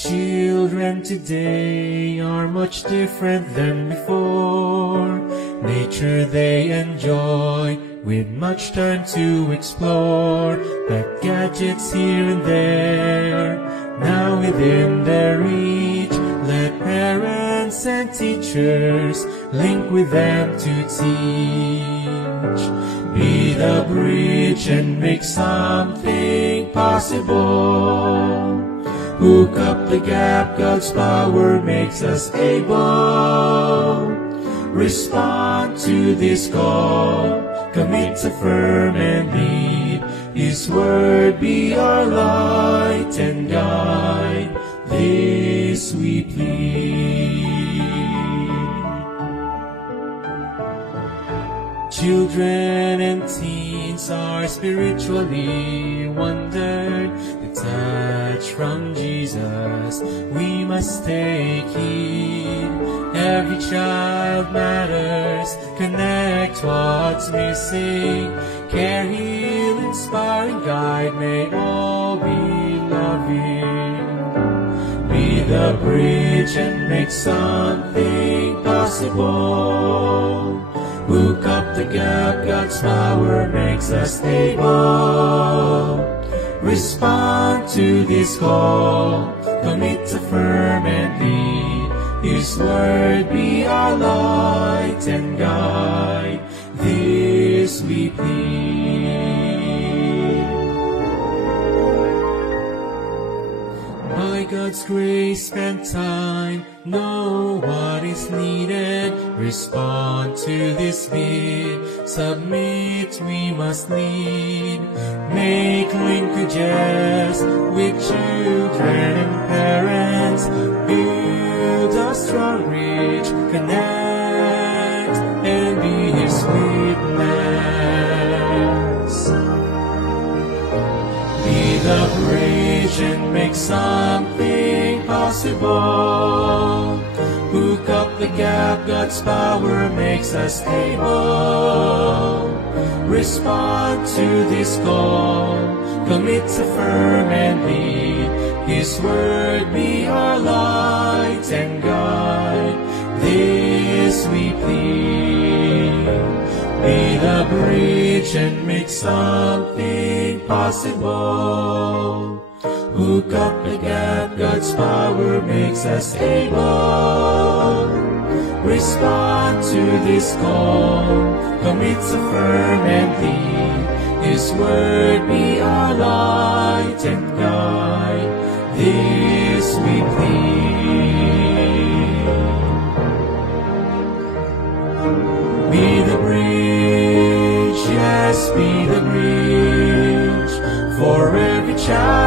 Children today are much different than before. Nature they enjoy with much time to explore, but gadgets here and there, now within their reach. Let parents and teachers link with them to teach. Be the bridge and make something possible. Hook up the gap, God's power makes us able. Respond to this call, commit to firm and lead. His word be our light and guide, this we plead. Children and teens are spiritually wondered. The touch from Jesus, we must take heed. Every child matters, connect what's missing. Care, heal, inspire, and guide, may all be loving. Be the bridge and make something possible. Hook up the gap, God's power makes us able. Respond to this call, commit to firm and lead. His word be our light and guide, this we plead. By God's grace spend time, know what is needed. Respond to this bid, submit we must lead. Make linkages with children and parents. Build a strong reach, connect and be His witness. Be the bridge and make something possible. Hook up the gap, God's power makes us able. Respond to this call, commit to firm and lead. His word be our light and guide, this we plead. Be the bridge and make something possible. Hook up the gap, God's power makes us able. Respond to this call, commit to firm and lead. His word be our light and guide, this we plead. Be the bridge, yes, be the bridge, for every child